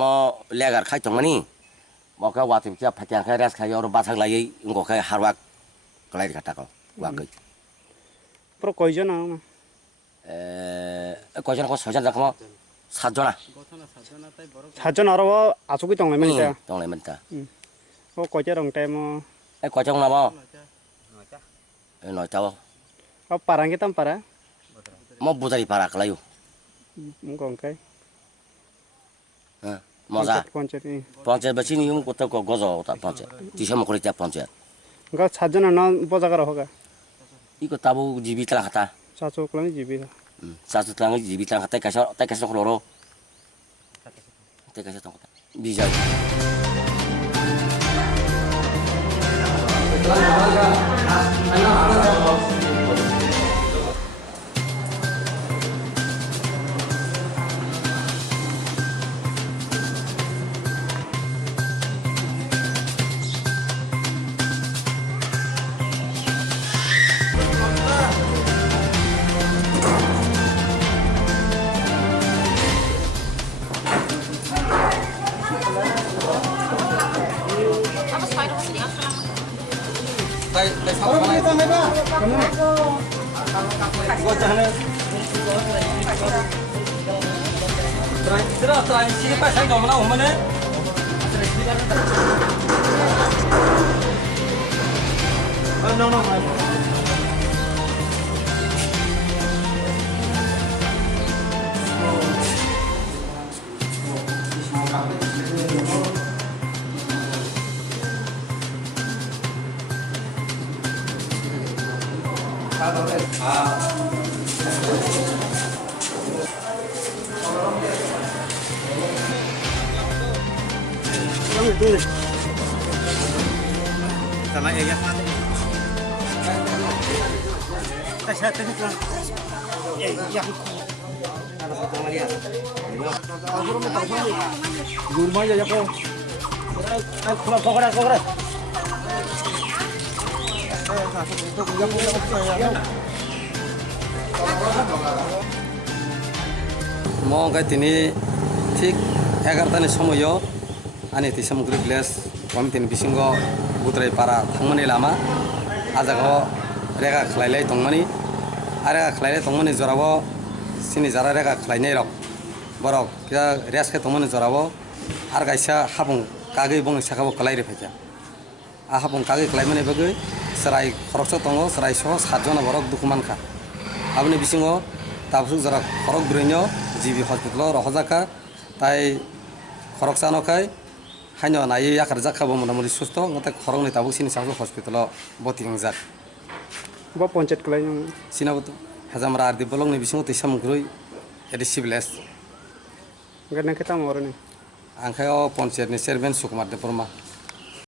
Mau legar khai tong mani mau ka watim cia phatyang khai ras khai or bathang lai ngo khai harwak klai kata ko wakai Pro কয়জন আও কয়জন ko sojan jakmo satjona সাতজন আর আচুকি তংলাই মানে তা tonglai menta ও কয়টা রং time kojong na mo noi tawo ও পারাঙ্গে তাম পারা mo budari para klayu গংকাই moza পঞ্চায়েত পঞ্চায়েত বেচিনি yung kota ko gozo ta panchayat tisha mo kori ta panchayat গা সাতজন না বজাগার হগা iko tabu jibi tlang kata সাচো কলানি GB satu tlang jibi tlang kata kasar koloro ta kasar tong kata bija sama ya saya ya rumah ya kok kok mo ga tini ঠিক 11টাनि समायाव आनि तिसामुग्रि भिलेज कमिटिनि बिसिङाव बुद्राय पारा थांमोननि लामा आजागाव रेगा खलायलाय दंमोनि आरो खलायलाय दंमोनि जराव सिनि जारा रेगा खलायनाय रक बरक या रेसके दंमोनि जराव आरो गायसा हाबुं कागै बंनि साखाव खलायरे फैजा आ हाबुं कागै खलायमोनि बगै सराय खरकस दङ सराय सह 7 जन बरक दुखुमानखा आबनि बिसिङाव ताबसु जरा खरक ब्रैनो जिबि हस्पिटालाव रखजाखा ताई खरकसानोखाय हाइनो नायै याखार जाखाबो मोनामुलि सुस्थ नाथाय खरंनि ताबु सिनि साखौ हस्पिटालाव बति हंजाक बा पञ्चायत कलाय सिनाबो हाजामरा आरदि बलंनि बिसिङाव तैसामुग्रै एदि सिभिलेस गना केता मरने आंखायाव पञ्चायतनि चेयारमेन सुकुमार देबबर्मा